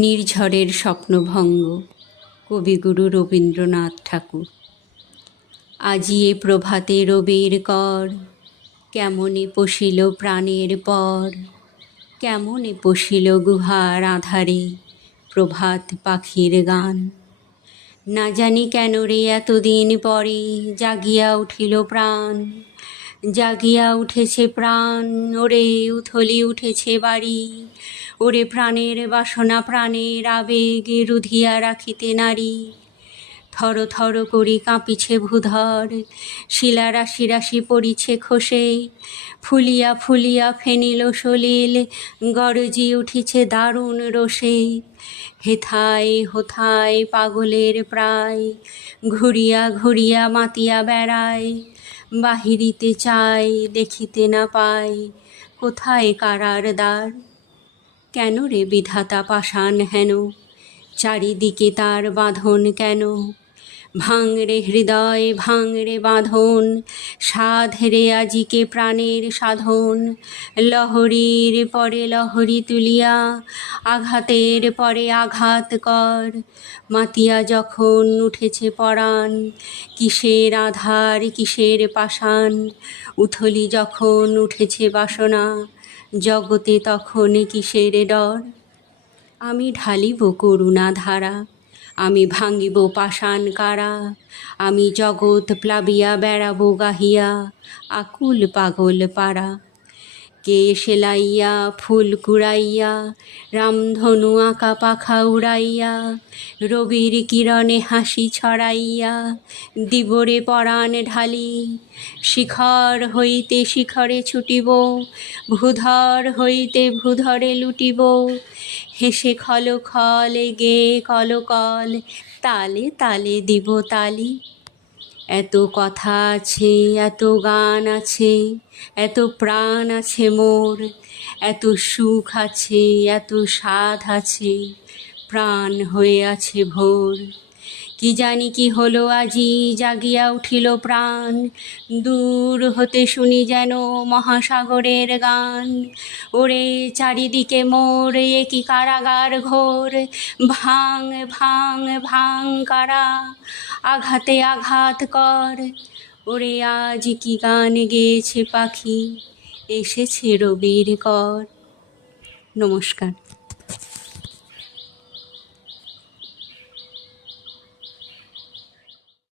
নির্ঝরের স্বপ্নভঙ্গ। কবিগুরু রবীন্দ্রনাথ ঠাকুর। আজি এ প্রভাতে রবির কর, কেমনে পশিল প্রাণের পর, কেমনে পশিল গুহার আধারে প্রভাত পাখির গান। না জানি কেন রে এতদিন পরে জাগিয়া উঠিল প্রাণ, জাগিয়া উঠেছে প্রাণ, ওরে উথলি উঠেছে বাড়ি, ওরে প্রাণের বাসনা প্রাণের আবেগ রুধিয়া রাখিতে নারী। থর থর করি কাঁপিছে ভূধর, শিলা রাশি রাশি পড়িছে খসে, ফুলিয়া ফুলিয়া ফেনিল সলিল, গরজি উঠিছে দারুণ রোষে। হেথায় হোথায় পাগলের প্রায়, ঘুরিয়া ঘুরিয়া মাতিয়া বেড়ায়, বাহিরিতে চাই দেখিতে না পাই, কোথায় কারার দ্বার। কেন রে বিধাতা পাষাণ হেন, চারিদিকে তার বাঁধন কেন? ভাঙ রে হৃদয় ভাঙ রে বাঁধন, সাধরে আজিকে প্রাণের সাধন। লহরীর পরে লহরী তুলিয়া, আঘাতের পরে আঘাত কর। মাতিয়া যখন উঠেছে পরাণ, কিসের আধার কিসের পাষাণ। উথলি যখন উঠেছে বাসনা, জগতে তখন কিসের ডর। আমি ঢালিব করুণা ধারা, আমি ভাঙিব পাষাণ কারা। আমি জগৎ প্লাবিয়া বেড়াবো গাহিয়া, আকুল পাগল পারা। কে সেলাইয়া ফুল কুড়াইয়া, রামধনু আঁকা পাখা উড়াইয়া, রবির কিরণে হাসি ছড়াইয়া, দিবরে পরাণ ঢালি। শিখর হইতে শিখরে ছুটিব, ভূধর হইতে ভূধরে লুটিব। হেসে খল খল গে কল কল, তালে তালে দিব তালি। এত কথা আছে এত গান আছে, এত প্রাণ আছে মোর, এত সুখ আছে এত সাধ আছে, প্রাণ হয়ে আছে ভোর। কি জানি কি হলো আজি জাগিয়া উঠিল প্রাণ, দূর হতে শুনি যেন মহাসাগরের গান। ওরে চারিদিকে মোর এ কি কারাগার ঘোর, ভাঙ ভাঙ ভাঙ কারা, আঘাতে আঘাত কর। ওরে আজ কি গান গেয়েছে পাখি, এসেছে রবির কর। নমস্কার।